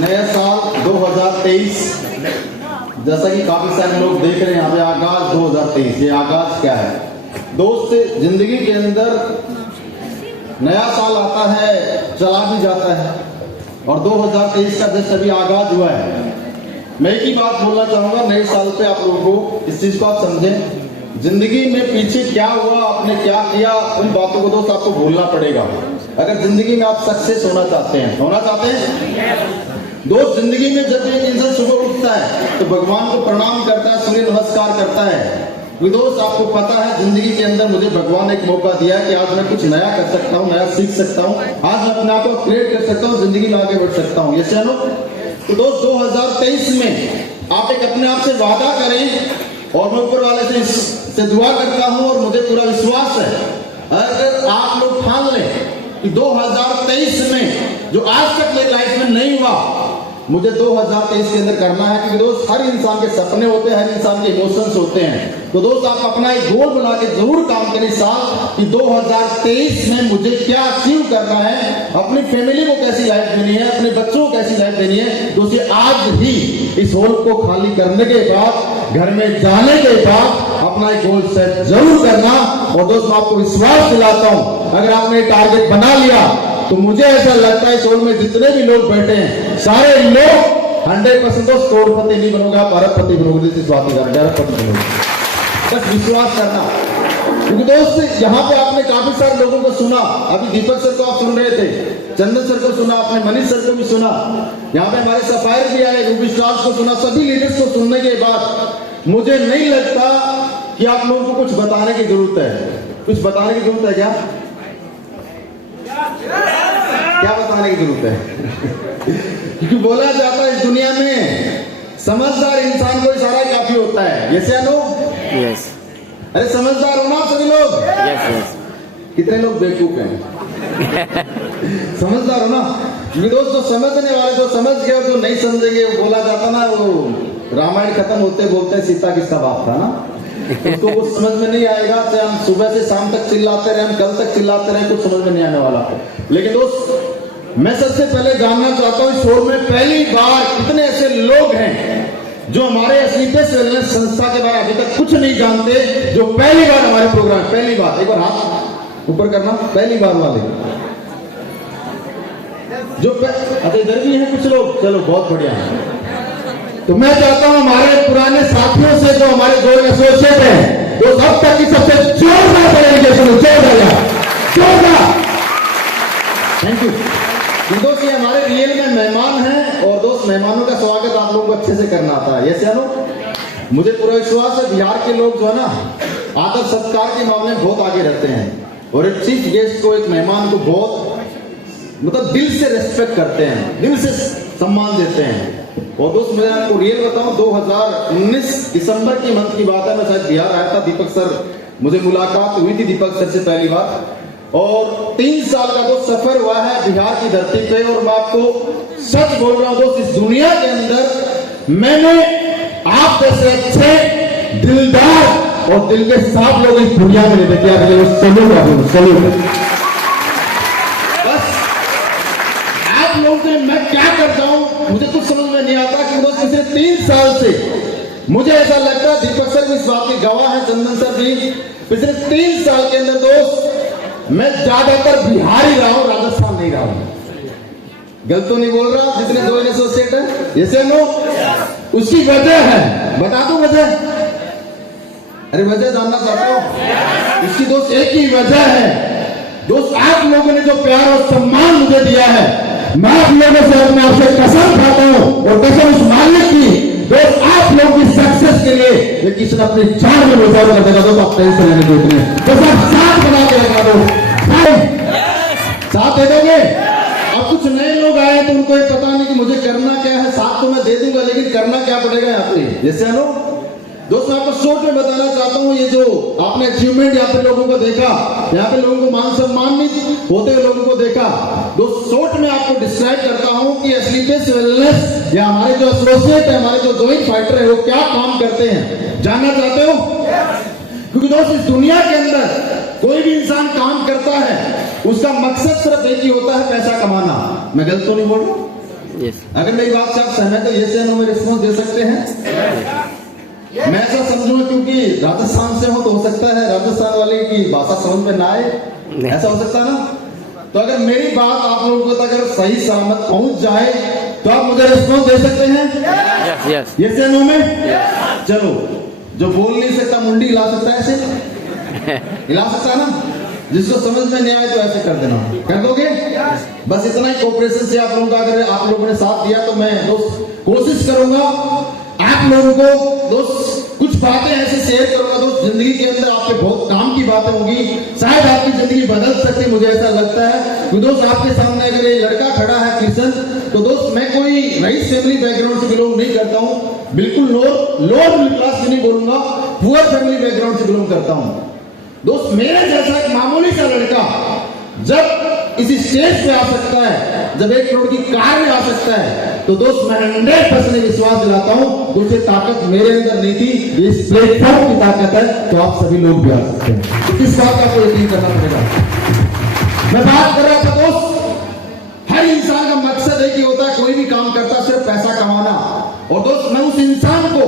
नया साल 2023, जैसा कि काफी सारे लोग देख रहे हैं यहाँ पे आगाज 2023। ये आगाज क्या है दोस्त? जिंदगी के अंदर नया साल आता है, चला भी जाता है, और 2023 का जस्ट अभी आगाज हुआ है। मैं एक ही बात बोलना चाहूंगा नए साल पे आप लोगों को, इस चीज को आप समझें। जिंदगी में पीछे क्या हुआ, आपने क्या किया, उन बातों को दोस्त आपको भूलना पड़ेगा अगर जिंदगी में आप सक्सेस होना चाहते हैं। दोस्त जिंदगी में जब एक इंसान सुबह उठता है तो भगवान को प्रणाम करता है, सूर्य नमस्कार करता है। दोस्त आपको पता है जिंदगी के अंदर मुझे भगवान ने एक मौका दिया है कि आज मैं कुछ नया कर सकता हूँ, नया सीख सकता हूँ, आज मैं अपने आप को क्रिएट कर सकता हूँ, जिंदगी में आगे बढ़ सकता हूँ। ये चलो तो दोस्त 2023 में आप एक अपने आप से वादा करें, और मैं ऊपर वाले से दुआ करता हूँ और मुझे पूरा विश्वास है अगर आप लोग ठान लें कि 2023 में जो आज तक मेरी लाइफ में नहीं हुआ, मुझे 2023 के अंदर करना है। क्योंकि दोस्त हर इंसान के सपने होते हैं, हर इंसान के इमोशंस होते हैं। तो दोस्त आप अपना एक गोल बना के जरूर काम करें साल कि 2023 में मुझे क्या अचीव करना है, अपनी फैमिली को कैसी लाइफ देनी है, अपने बच्चों को कैसी लाइफ देनी है। दोस्त आज ही इस होल को खाली करने के बाद, घर में जाने के बाद अपना एक गोल सेट जरूर करना। और दोस्त मैं आपको विश्वास दिलाता हूं अगर आपने टारगेट बना लिया तो मुझे ऐसा लगता है इस होल में जितने भी लोग बैठे हैं सारे लोग 100% दोस्त करोड़पति नहीं बनोगे, आप अरबपति बनोगे। इस बात की अरबपति बनोगे, बस विश्वास करना। क्योंकि दोस्त यहाँ पे आपने काफी सारे लोगों को सुना, अभी दीपक सर को आप सुन रहे थे, चंदन सर को सुना आपने, मनीष सर को भी सुना, यहाँ पे हमारे सफायर भी आए, रूबी स्टार्स को सुना। सभी लीडर्स को सुनने के बाद मुझे नहीं लगता कि आप लोगों को कुछ बताने की जरूरत है। कुछ बताने की जरूरत है क्या? क्या बताने की जरूरत है? क्योंकि बोला जाता है इस दुनिया में समझदार इंसान को इशारा काफी होता है। यस या नो? यस। अरे समझदार हो ना सभी लोग? Yes yes. कितने लोग बेवकूफ हैं? समझदार हो ना? दोस्तों समझने वाले तो समझ गए, जो नहीं समझेंगे बोला जाता ना, वो रामायण खत्म होते बोलते सीता किसका बाप था ना, उसको कुछ समझ में नहीं आएगा। चाहे हम सुबह से शाम तक चिल्लाते रहे, हम कल तक चिल्लाते रहे, कुछ समझ में नहीं आने वाला। लेकिन दोस्त मैं सबसे पहले जानना चाहता हूँ इस शो में पहली बार कितने ऐसे लोग हैं जो हमारे स्लीपर्स वेलनेस संस्था के बारे में अभी तक कुछ नहीं जानते, जो पहली बार हमारे प्रोग्राम, पहली बार, एक बार हाथ ऊपर करना, पहली बार वाले जो अच्छा इधर भी हैं कुछ लोग, चलो बहुत बढ़िया है। तो मैं चाहता हूं हमारे पुराने साथियों से जो हमारे गोल्ड एसोसिएट हैं, तो अब तक की सबसे जोरदार तरीके से जोरदार थैंक यू। दोस्त ये हमारे रियल में मेहमान हैं, और दोस्त मेहमानों का स्वागत आप लोगों को अच्छे से करना आता है। यस या नो? मुझे पूरा विश्वास है बिहार के लोग जो है ना आदर सत्कार के मामले में बहुत आगे रहते हैं, और एक चीफ गेस्ट को, एक मेहमान को बहुत मतलब दिल से रेस्पेक्ट करते हैं, दिल से सम्मान देते हैं। और दोस्त मैं आपको रियल बताऊं, 2019 दिसंबर की मंथ की बात है, मैं शायद बिहार आया था। दीपक सर, मुझे मुलाकात हुई थी दीपक सर से पहली बार, और 3 साल का वो सफर हुआ है बिहार की धरती पे। और मैं आपको सच बोल रहा हूं दोस्त, इस दुनिया के अंदर मैंने आप जैसे अच्छे दिलदार और दिल के साफ लोग इस दुनिया में नहीं देखे। सलूट बस आप लोगों से मैं क्या करता हूं मुझे कुछ समझ में नहीं आता। कि दोस्त पिछले 3 साल से मुझे ऐसा लगता है, दीपक सर भी इस बात के गवाह है, चंदन सर भी, पिछले 3 साल के अंदर दोस्त मैं ज्यादातर बिहार ही रहा हूं, राजस्थान नहीं रहा हूं। गलत तो नहीं बोल रहा? जितने दो एसोसिएट है जैसे नो, उसकी वजह है, बता दो वजह। अरे वजह जानना चाहते हो? इसकी दोस्त एक ही वजह है दोस्त, आप लोगों ने जो प्यार और सम्मान मुझे दिया है, मैं आप लोगों से अपने आपसे कसम खाता हूं, और कसम उस मालिक की, दोस्त आप लोगों की सक्सेस के लिए ये किसी ने अपनी जान में बचाव कर देगा। तो आप टेंशन लेने दो, इतने तो सब साथ बना के रखा दो, साथ दे दोगे। अब कुछ नए लोग आए तो उनको ये पता नहीं कि मुझे करना क्या है। साथ तो मैं दे दूंगा, लेकिन करना क्या पड़ेगा यहाँ पे? जैसे नो दोस्त मैं आपको शॉर्ट में बताना चाहता हूँ, ये जो आपने अचीवमेंट यहाँ पे लोगों को देखा, यहाँ पे लोगों को मान सम्मान नहीं होते हुए लोगों को देखा, दोस्त शॉर्ट में आपको डिस्क्राइब करता हूँ कि स्लीपर्स वेलनेस या हमारे जो एसोसिएट है, हमारे जो जॉइंट फाइटर है, वो क्या काम करते हैं। जानना चाहते हो? क्योंकि दोस्त इस दुनिया के अंदर कोई भी इंसान काम करता है, उसका मकसद सिर्फ एक ही होता है, पैसा कमाना। मैं गलत तो नहीं बोल रहा? यस। अगर मेरी बात से आप सहमत हो, yes या no में रिस्पॉन्स दे सकते हैं। मैं ऐसा समझूंगा क्योंकि राजस्थान से हो तो हो सकता है राजस्थान वाले की भाषा समझ में ना आए, ऐसा हो सकता है ना। तो अगर मेरी बात आप लोगों को अगर सही सलामत पहुंच जाए तो आप मुझे रिस्पॉन्स दे सकते हैं यस। yes या no में। चलो, जो बोल नहीं सकता मुंडी हिला सकता है, ऐसे हिला सकता है ना। जिसको समझ में नहीं आए तो ऐसे कर देना, कर दोगे। बस इतना ही कोऑपरेशन से आप लोगों का अगर आप लोगों ने साथ दिया तो मैं दोस्त कोशिश करूंगा आप लोगों को दोस्त कुछ बातें ऐसे शेयर करूंगा दोस्त, जिंदगी के अंदर आपके बहुत काम की बातें होंगी, शायद आपकी जिंदगी बदल सकती है, मुझे ऐसा लगता है। तो दोस्त आपके सामने अगर ये लड़का खड़ा है किशन, तो दोस्त मैं कोई रईस फैमिली बैकग्राउंड से बिलोंग नहीं करता हूँ, बिल्कुल लोअर मिडिल क्लास भी नहीं बोलूंगा, पुअर फैमिली बैकग्राउंड से बिलोंग करता हूँ। दोस्त मेरे जैसा एक मामूली सा लड़का जब इसी स्टेज पे आ सकता है, जब 1 करोड़ की कार में आ सकता है, तो दोस्त मैं 100% विश्वास दिलाता हूं दूसरी ताकत मेरे अंदर नहीं थी, इस प्लेटफॉर्म की ताकत है, तो आप सभी लोग भी आ सकते हैं। तो किस बात का आपको यकीन करना पड़ेगा। मैं बात कर रहा था दोस्त, हर इंसान का मकसद एक ही होता है, कोई भी काम करता सिर्फ पैसा कमाना। और दोस्त मैं उस इंसान को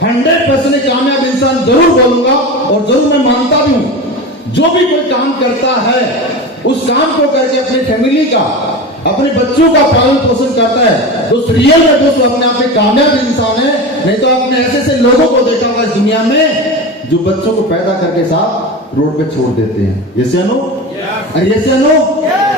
100% कामयाब इंसान जरूर बोलूंगा, और जरूर मैं मानता भी हूं जो भी कोई काम करता है उस काम को करके अपनी फैमिली का, अपने बच्चों का पालन पोषण करता है, दोस्त रियल में दोस्त अपने आप में कामयाब इंसान है। नहीं तो आपने ऐसे ऐसे लोगों को देखा होगा इस दुनिया में जो बच्चों को पैदा करके साथ रोड पे छोड़ देते हैं। यस या नो? यस या नो?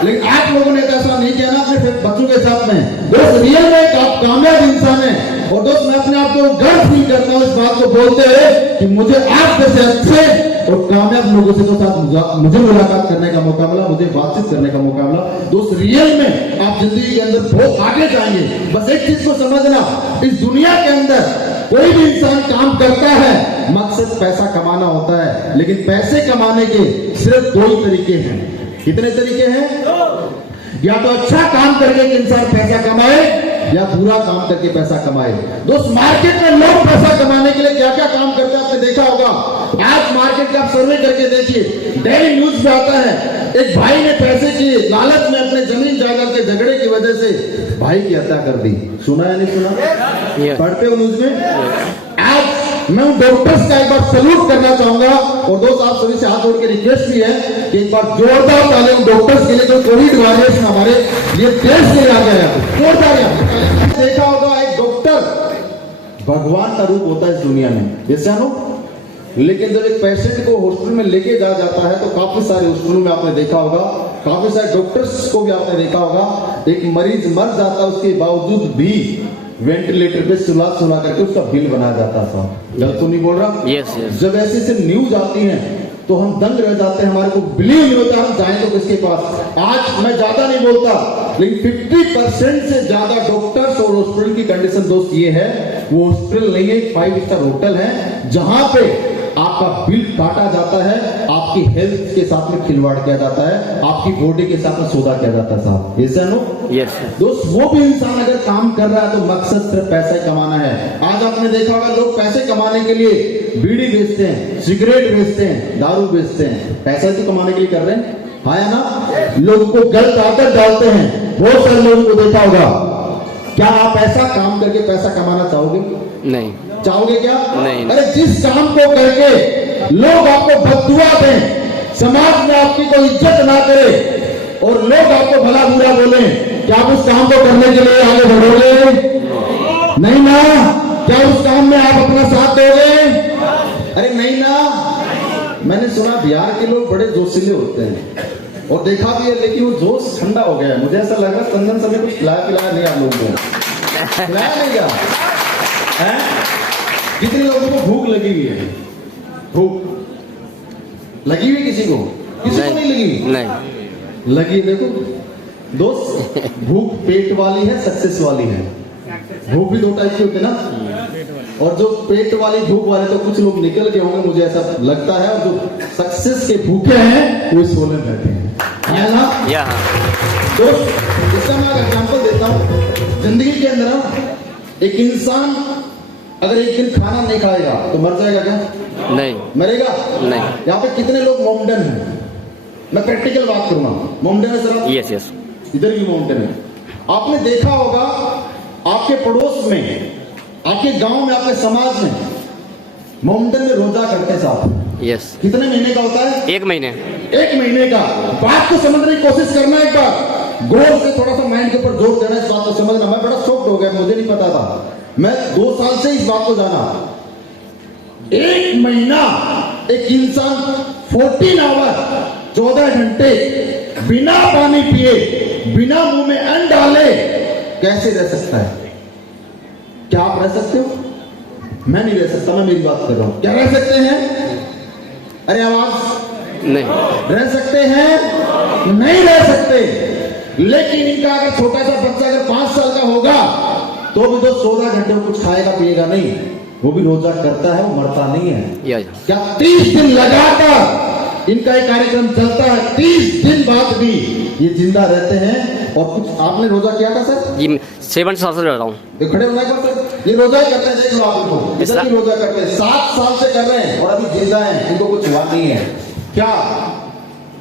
लेकिन आप लोगों ने ऐसा नहीं किया ना अपने बच्चों के साथ में। दोस्त रियल में आप कामयाब इंसान है, और दोस्त मैं अपने आप को गर्व फील करता हूँ इस बात को बोलते हुए कि मुझे आप जैसे अच्छे और कामयाब लोगों से तो साथ मुझे मुलाकात करने का मौका मिला, मुझे बातचीत करने का मौका मिला। दोस्त रियल में आप जिंदगी के अंदर बहुत आगे जाएंगे। बस एक चीज को समझना, इस दुनिया के अंदर कोई भी इंसान काम करता है, मकसद पैसा कमाना होता है, लेकिन पैसे कमाने के सिर्फ 2 ही तरीके हैं। कितने तरीके हैं? या तो अच्छा काम करके एक इंसान पैसा कमाए, या बुरा काम करके पैसा कमाए। दोस्त मार्केट में लोग पैसा कमाने के लिए क्या क्या काम करते हैं आपने देखा होगा। आज मार्केट का आप सर्वे करके देखिए, डेली न्यूज में आता है एक भाई ने पैसे की लालच में अपने जमीन जायदाद के झगड़े की वजह से भाई की हत्या कर दी। सुना या नहीं सुना? पढ़ते हो न्यूज में। आज मैं डॉक्टर्स का एक बार सैल्यूट करना चाहूंगा, और दोस्त आप सभी से हाथ जोड़ के रिक्वेस्ट भी है कि एक बार जोरदार ताली डॉक्टर्स के लिए, जो कोविड वॉरियर्स हमारे ये देश के लिए आ गया है, जोरदार। देखा होगा एक डॉक्टर भगवान का रूप होता है इस दुनिया में, ये जानो। लेकिन जब एक पेशेंट को हॉस्पिटल में लेके जाता है तो काफी सारे हॉस्पिटलों में आपने देखा होगा, काफी सारे डॉक्टर्स को भी आपने देखा होगा, एक मरीज मर जाता है उसके बावजूद भी वेंटिलेटर पे सुला करके उसका बिल बनाया जाता था। गलत तो नहीं बोल रहा? यस। जब ऐसे से न्यूज आती है तो हम दंग रह जाते हैं, हमारे को बिलीव नहीं होता हम जाएं तो किसके पास। आज मैं ज्यादा नहीं बोलता, लेकिन 50% से ज्यादा डॉक्टर्स और हॉस्पिटल की कंडीशन दोस्त ये है, वो हॉस्पिटल नहीं है, 5 स्टार होटल है, जहां पे आपका बिल काटा जाता है, आपकी हेल्थ के साथ में खिलवाड़ किया जाता है, आपकी बॉडी के साथ में सौदा किया जाता है साहब। ऐसा नो? यस। दोस्त वो भी इंसान अगर काम कर रहा है तो मकसद सिर्फ पैसा ही कमाना है। आज आपने देखा होगा लोग पैसे कमाने के लिए बीड़ी बेचते हैं, सिगरेट बेचते हैं, दारू बेचते हैं, पैसा तो कमाने के लिए कर रहे हैं, हाँ या ना? लोगों को गलत आदत डालते हैं। बहुत सारे लोगों को देखा होगा। क्या आप ऐसा काम करके पैसा कमाना चाहोगे? नहीं। चाहोगे क्या? नहीं। अरे जिस काम को करके लोग आपको बददुआ दें, समाज में आपकी कोई इज्जत ना करे और लोग आपको भला बुरा बोले, क्या आप उस काम को करने के लिए आगे बढ़ोगे? नहीं ना? क्या उस काम में आप अपना साथ दोगे? अरे नहीं ना। मैंने सुना बिहार के लोग बड़े जोशीले होते हैं, और देखा भी है, लेकिन वो जोश ठंडा हो गया है। मुझे ऐसा लग रहा है संजन समय कुछ खिलाया नहीं आप लोगों को, खिलाया नहीं क्या है? कितने लोगों को भूख लगी हुई है? भूख लगी हुई किसी को? किसी को नहीं लगी? नहीं लगी। देखो दोस्त, भूख पेट वाली है, सक्सेस वाली है। भूख भी 2 टाइप की होती है ना, और जो पेट वाली भूख वाले तो कुछ लोग निकल के होंगे, मुझे ऐसा लगता है, और जो सक्सेस के भूखे हैं वो सोने में बैठे हैं, है ना? दोस्त इसका मैं एग्जांपल देता हूँ। जिंदगी के अंदर एक इंसान अगर एक दिन खाना नहीं खाएगा तो मर जाएगा क्या? नहीं। मरेगा? नहीं। यहाँ पे कितने लोग मोमडन हैं? मैं प्रैक्टिकल बात करूंगा। मोमडन है सर? यस। इधर भी माउंटेन है। आपने देखा होगा आपके पड़ोस में, आपके गांव में, आपके समाज में मोहम्मदन में रोजा करते हैं साहब। यस। कितने महीने का होता है? 1 महीने। 1 महीने का। बात को समझने की कोशिश करना, एक बार गौर से थोड़ा सा माइंड के ऊपर जोर देना, इस बात को समझना। मैं बड़ा शॉक्ड हो गया, मुझे नहीं पता था, मैं 2 साल से इस बात को जाना। 1 महीना एक इंसान 14 आवर 14 घंटे बिना पानी पिए, बिना मुंह में अन्न डाले कैसे रह सकता है? क्या आप रह सकते हो? मैं नहीं रह सकता, मैं मेरी बात कर रहा हूं। क्या रह सकते हैं? अरे आवाज नहीं रह सकते हैं? नहीं रह सकते। लेकिन इनका अगर छोटा सा बच्चा अगर 5 साल का होगा तो भी तो 14 घंटे में कुछ खाएगा पिएगा नहीं, वो भी रोजा करता है, वो मरता नहीं है। क्या 30 दिन लगातार इनका एक कार्यक्रम चलता है, 30 दिन बाद भी ये जिंदा रहते हैं। और कुछ आपने रोजा किया था सर? जी 7 साल से रह रहा हूँ। ये खड़े होना है सर, ये रोजा ही करते हैं, देख लो आप इनको, इधर की रोजा करते हैं, 7 साल से कर रहे हैं और अभी जिंदा हैं, इनको कुछ हुआ नहीं है। क्या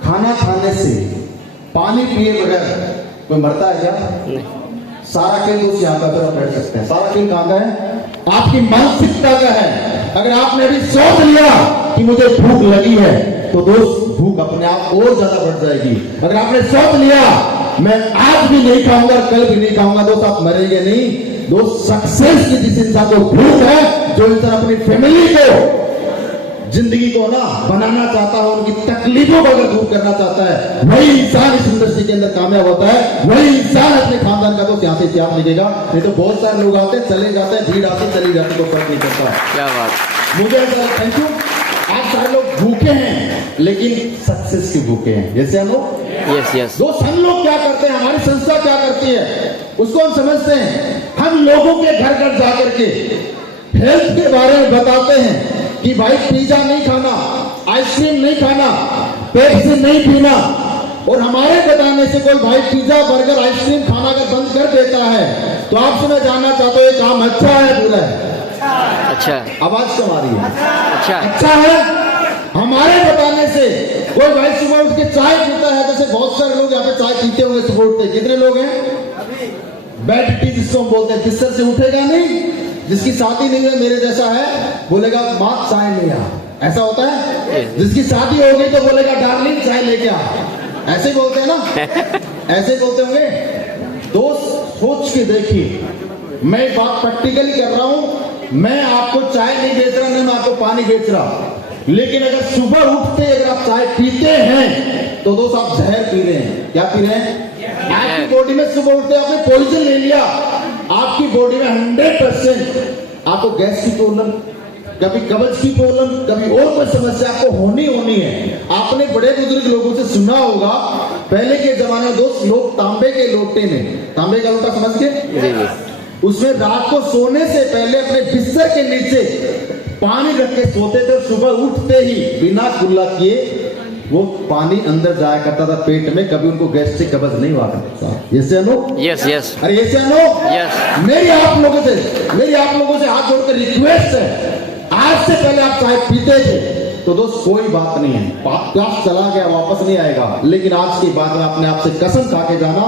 खाना खाने से, पानी पिए बगैर कोई मरता है क्या? नहीं। सारा खेल दोस्त यहाँ का तरफ बैठ सकते हैं। सारा खेल कहाँ का है? आपकी मानसिकता का है। अगर आपने अभी सोच लिया कि मुझे भूख लगी है तो दोस्त भूख अपने आप और ज्यादा बढ़ जाएगी। अगर आपने सोच लिया मैं आज भी नहीं खाऊंगा, कल भी नहीं खाऊंगा, दोस्त आप मरेंगे नहीं। दोस्त सक्सेस की जिस इंसान को भूख है, जो इंसान अपनी फैमिली को, जिंदगी को ना बनाना चाहता है, उनकी तकलीफों को अगर दूर करना चाहता है, वही इंसान इस इंडस्ट्री के अंदर कामयाब होता है। वही इंसान अपने खानदान का तो यहाँ से इतिहास लिखेगा। नहीं तो बहुत सारे लोग आते चले जाते हैं, भीड़ आती चली जाती, कोई फर्क नहीं पड़ता। क्या बात। मुझे ऐसा थैंक यू। आप सारे लोग भूखे हैं लेकिन सक्सेस की भूखे हैं, जैसे हम लोग। Yes yes. दोस्त हम लोग क्या करते हैं, हमारी संस्था क्या करती है उसको हम समझते हैं। हम लोगों के घर घर जाकर के हेल्थ के बारे में बताते हैं कि भाई पिज्जा नहीं खाना, आइसक्रीम नहीं खाना, पेप्सी नहीं पीना। और हमारे बताने से कोई भाई पिज्जा बर्गर आइसक्रीम खाना अगर बंद कर देता है तो आपसे मैं जानना चाहता हूँ ये काम अच्छा है बुरा है? अच्छा है। आवाज कम आ रही है। अच्छा है। हमारे बताने से कोई भाई सुबह उठ के चाय पीता है, जैसे बहुत सारे लोग यहाँ पे चाय पीते होंगे सुबह उठते, कितने लोग हैं? बेड टी जिसको हम बोलते हैं, बिस्तर से उठेगा नहीं। जिसकी शादी नहीं है मेरे जैसा है बोलेगा माँ चाय ले आ, ऐसा होता है। जिसकी शादी हो गई तो बोलेगा डार्लिंग चाय लेके आ, ऐसे बोलते हैं ना, ऐसे बोलते होंगे। दोस्त सोच के देखिए, मैं बात प्रैक्टिकली कर रहा हूं। मैं आपको चाय नहीं बेच रहा, नहीं मैं आपको पानी बेच रहा। लेकिन अगर सुबह उठते अगर आप चाय पीते हैं तो दोस्त आप जहर पी रहे हैं। क्या पी रहे हैं? आपकी बॉडी में सुबह उठते आपने पॉइजन ले लिया। आपकी बॉडी में 100% आपको गैस की प्रॉब्लम, कभी कब्ज की प्रॉब्लम, कभी और कोई समस्या आपको होनी है। आपने बड़े बुजुर्ग लोगों से सुना होगा, पहले के जमाने में दोस्त लोग तांबे के लोटे में, तांबे का लोटा समझ के, उसमें रात को सोने से पहले अपने बिस्तर के नीचे पानी रख के सोते थे। सुबह उठते ही बिना कुल्ला किए वो पानी अंदर जाया करता था पेट में, कभी उनको गैस से कब्ज नहीं हुआ करता। ये से अनु? Yes yes. अरे ये से अनु? यस। मेरी आप लोगों से हाथ जोड़कर रिक्वेस्ट है, आज से पहले आप चाय पीते थे तो दोस्त कोई बात नहीं है, क्लास चला गया वापस नहीं आएगा। लेकिन आज के बाद में अपने आप से कसम खा के जाना,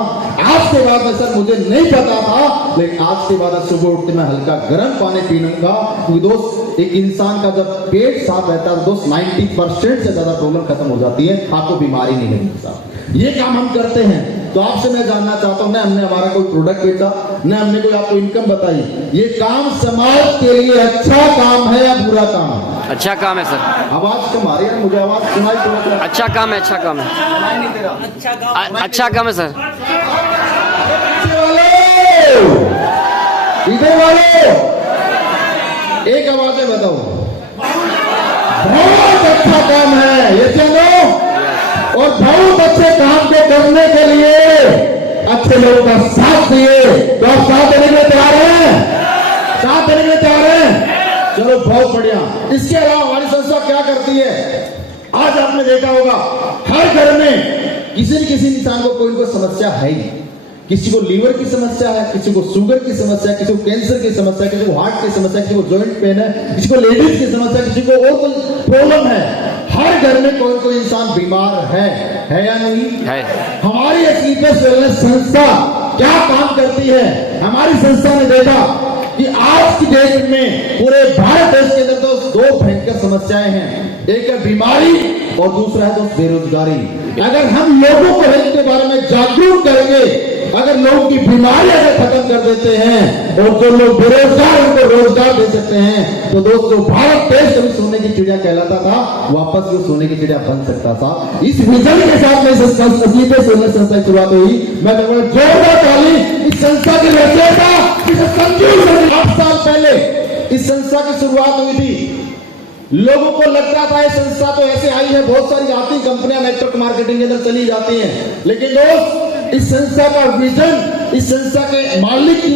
आज के बाद में सर मुझे नहीं पता था, लेकिन आज के बाद सुबह उठते मैं हल्का गर्म पानी पीऊंगा। क्योंकि दोस्त एक इंसान का जब पेट साफ रहता है दोस्त 90% से ज्यादा प्रॉब्लम खत्म हो जाती है, आपको बीमारी नहीं लगती साहब। ये काम हम करते हैं। तो आपसे मैं जानना चाहता हूं, न हमने हमारा कोई प्रोडक्ट बेचा, न हमने कोई आपको इनकम बताई। ये काम समाज के लिए अच्छा काम है या बुरा काम है? अच्छा काम है सर। आवाज कम आ रही है, मुझे आवाज सुनाई थोड़ा। अच्छा काम है, अच्छा काम है, अच्छा काम है सर। इधर वाले एक आवाज में बताओ, बहुत अच्छा काम है ये चलो। और बहुत अच्छे काम को करने के लिए अच्छे लोगों का साथ दिए, तो आप साथ देने के लिए तैयार हैं? साथ देने के लिए तैयार हैं? चलो बहुत बढ़िया। इसके अलावा हमारी संस्था क्या करती है, आज आपने देखा होगा हर घर में किसी न किसी इंसान को कोई समस्या है ही। किसी को लीवर की समस्या है, किसी को शुगर की समस्या, किसी को कैंसर की समस्या, किसी को हार्ट की समस्या, किसी को जॉइंट पेन है, किसी को लेडीज की समस्या, किसी को और कोई प्रॉब्लम है। हर घर में कोई कोई इंसान बीमार है या नहीं है? हमारी स्लीपर्स वेलनेस संस्था क्या काम करती है। हमारी संस्था ने देखा कि आज की डेट में पूरे भारत देश के अंदर तो दो भयंकर समस्याएं हैं, एक है बीमारी और दूसरा है दोस्त बेरोजगारी। अगर हम लोगों को हेल्थ के बारे में जागरूक करेंगे, अगर लोगों की बीमारी अगर खत्म कर देते हैं और जो लोग बेरोजगार उनको रोजगार दे सकते हैं, तो दोस्तों भारत देश कभी सोने की चिड़िया कहलाता था, वापस वो सोने की चिड़िया बन सकता था। इस विजन के साथ में संस्था की शुरुआत हुई। मैं जोरदार ताली इस संस्था के रचयिता संजू 8 साल पहले इस संस्था की शुरुआत हुई थी। लोगों को लगता था ये संस्था तो ऐसे आई है, बहुत सारी आती कंपनियां नेटवर्क मार्केटिंग के अंदर चली जाती हैं, लेकिन दोस्त इस संस्था का विजन, इस संस्था के मालिक की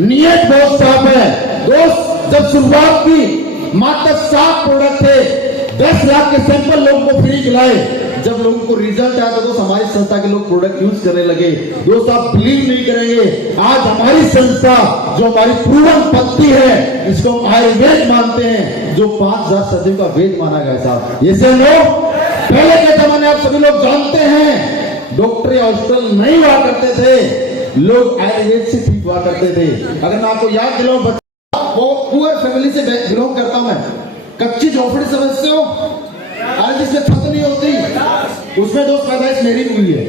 नियत बहुत साफ है। दोस्त जब शुरुआत की मात्र 7 प्रोडक्ट थे, 10 लाख के सैंपल लोगों को फ्री खिलाए। जब लोगों को रिजल्ट आया तो दोस्त हमारी संस्था के लोग प्रोडक्ट यूज करने लगे। दोस्त आप बिलीव नहीं करेंगे, आज हमारी संस्था जो हमारी प्रूवन पद्धति है, इसको हम आयुर्वेद मानते हैं, जो 5000 सदियों का वेद माना गया साहब। ये सब लोग पहले के जमाने आप सभी लोग जानते हैं, डॉक्टरी हॉस्पिटल नहीं हुआ करते थे, लोग आयुर्वेद से ठीक हुआ करते थे। अगर मैं आपको याद दिलाऊं, वो पुअर फैमिली से बिलोंग करता हूं मैं, कच्ची झोपड़ी समझते हो, आज जिसमें छत नहीं होती, उसमें दोस्त पैदाइश मेरी हुई है।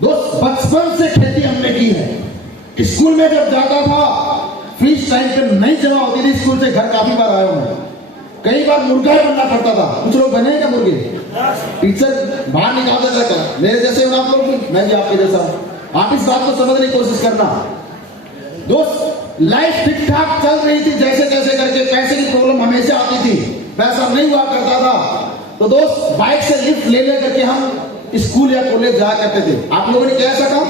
दोस्त बचपन से खेती हमने की है। स्कूल में जब जाता था फीस टाइम पे नहीं जमा होती थी, स्कूल से घर काफी बार आया हूं मैं, कई बार मुर्गा ही बनना पड़ता था। कुछ लोग बने क्या मुर्गे, टीचर बाहर निकाल देता था, मेरे जैसे हो आप लोग भी, मैं भी आपके जैसा हूं। आप इस बात को समझने की कोशिश करना। दोस्त लाइफ ठीक ठाक चल रही थी, जैसे तैसे करके, पैसे की प्रॉब्लम हमेशा आती थी, पैसा नहीं हुआ करता था, तो दोस्त बाइक से लिफ्ट ले करके हम स्कूल या कॉलेज जाया करते थे। आप लोगों ने क्या ऐसा कहा,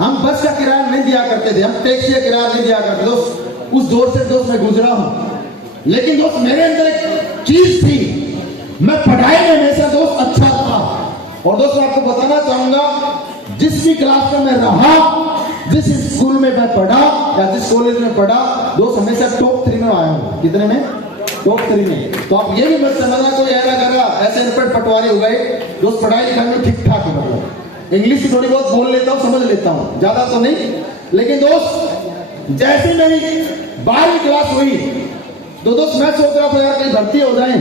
हम बस का किराया नहीं दिया करते थे, हम टैक्सी का किराया नहीं दिया करते। दोस्त उस दौर से दोस्त मैं गुजरा हूं, लेकिन दोस्त मेरे अंदर एक चीज थी, मैं पढ़ाई में हमेशा दोस्त अच्छा था। और दोस्त मैं आपको बताना चाहूंगा, जिस भी क्लास में मैं रहा, जिस स्कूल में मैं पढ़ा या जिस कॉलेज में पढ़ा, दोस्त हमेशा टॉप 3 में आया हूं। कितने में? टॉप 3 में। तो आप ये भी मत समझना कोई ऐसा कर रहा, ऐसे अनपढ़ पटवारी हो गए। दोस्त पढ़ाई लिखाई में ठीक ठाक है, मतलब इंग्लिश भी थोड़ी बहुत बोल लेता हूँ, समझ लेता हूँ, ज्यादा तो नहीं। लेकिन दोस्त जैसे मेरी 12वीं क्लास हुई तो दोस्त मैं सोच रहा था यार कहीं भर्ती हो जाए,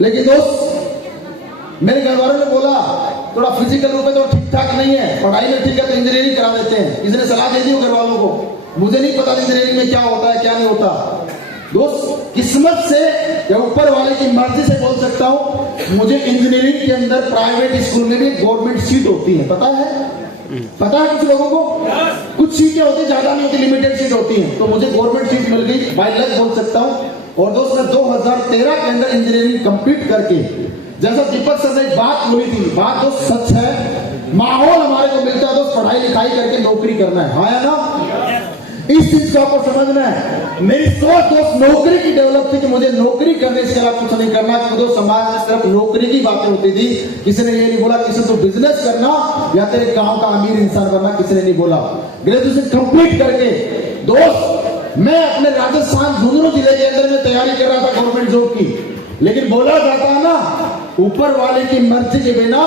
लेकिन दोस्त मेरे घर वालों ने बोला थोड़ा फिजिकल रूप में तो ठीक ठाक नहीं है, पढ़ाई में ठीक है तो इंजीनियरिंग करा देते हैं। इसने सलाह दे दी घर वालों को, मुझे नहीं पता इंजीनियरिंग में क्या होता है क्या नहीं होता। दोस्त किस्मत से या ऊपर वाले की मर्जी से बोल सकता हूं, मुझे इंजीनियरिंग के अंदर प्राइवेट स्कूल में भी गवर्नमेंट सीट होती है, पता है? पता है कुछ लोगों को? कुछ सीटें होती ज्यादा नहीं होती, लिमिटेड सीट होती हैं, तो मुझे गवर्नमेंट सीट मिल गई, बाय लक बोल सकता हूं। और दोस्त मैं 2013 के अंदर इंजीनियरिंग कंप्लीट करके, जैसा दीपक सर ने एक बात बोली थी, बात दोस्त सच है, माहौल हमारे को मिलता है दोस्त पढ़ाई लिखाई करके नौकरी करना है, हाँ या ना? इस चीज को आपको समझना है। मेरी सोच दोस्त नौकरी की डेवलप थी कि मुझे नौकरी करने से कुछ नहीं करना, क्योंकि समाज में सिर्फ नौकरी की बातें होती थी। किसी ने ये नहीं बोला किसी तो बिजनेस करना या तेरे गांव का अमीर इंसान बनना, किसी ने नहीं बोला। ग्रेजुएशन कंप्लीट करके दोस्त मैं अपने राजस्थान झुंझुनू जिले के अंदर में तैयारी कर रहा था गवर्नमेंट जॉब की, लेकिन बोला जाता है ना ऊपर वाले की मर्जी के बिना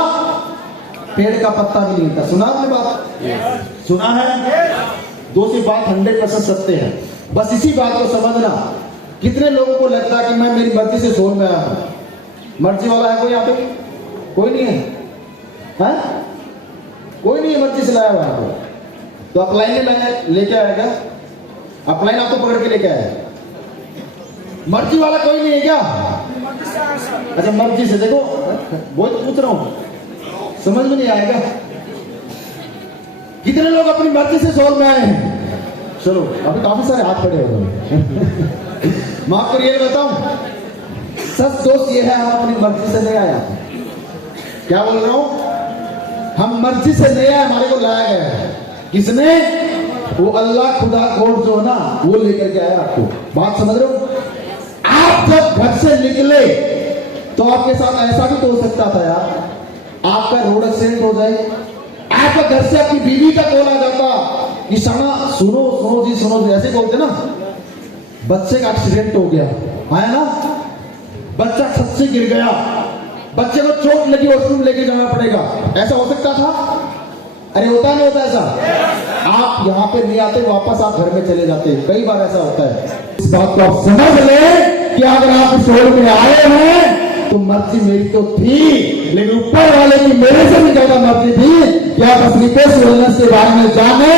पेड़ का पत्ता भी नहीं था। सुना आपने बात? सुना है? दूसरी बात 100% सत्य है। बस इसी बात को समझना। कितने लोगों को लगता है कि मैं मेरी मर्जी से सोल में आया हूं? मर्जी वाला है कोई यहाँ पे? कोई नहीं है, है? कोई नहीं है मर्जी से लाया हुआ है। तो अपलाइन लेके आएगा, अपलाइन आपको पकड़ के लेके आया, मर्जी वाला कोई नहीं है क्या? अच्छा मर्जी से, देखो वो तो पूछ रहा हूं, समझ में नहीं आएगा। कितने लोग अपनी मर्जी से सोल में आए हैं? चलो अभी काफी सारे हाथ खड़े हो गए। मैं आपको ये बताऊं, सच दोस्त ये है, हम अपनी मर्जी से नहीं आया। क्या बोल रहा हूं? हम मर्जी से नहीं आए, हमारे को लाया गया है। किसने? वो अल्लाह खुदा गॉड जो ना, वो लेकर के आया आपको। बात समझ रहे हो? आप जब घर से निकले तो आपके साथ ऐसा भी तो हो सकता था यार, आपका रोड एक्सीडेंट हो जाए, आपका घर से आपकी बीवी का कॉल आ जाता कि साना सुनो सुनो जी सुनो जी, ऐसे बोलते ना, बच्चे का एक्सीडेंट हो गया है ना, बच्चा छत से गिर गया, बच्चे को चोट लगी, हॉस्पिटल लेके जाना पड़ेगा, ऐसा हो सकता था? अरे होता नहीं होता ऐसा? आप यहाँ पे नहीं आते, वापस आप घर में चले जाते, कई बार ऐसा होता है। इस बात को आप समझ लें कि अगर आप इस वर्ल्ड में आए हैं तो मर्जी मेरी तो थी, लेकिन ऊपर वाले की मेरे से भी ज्यादा मर्जी थी कि आप स्लीपर्स वेलनेस के बारे में जाने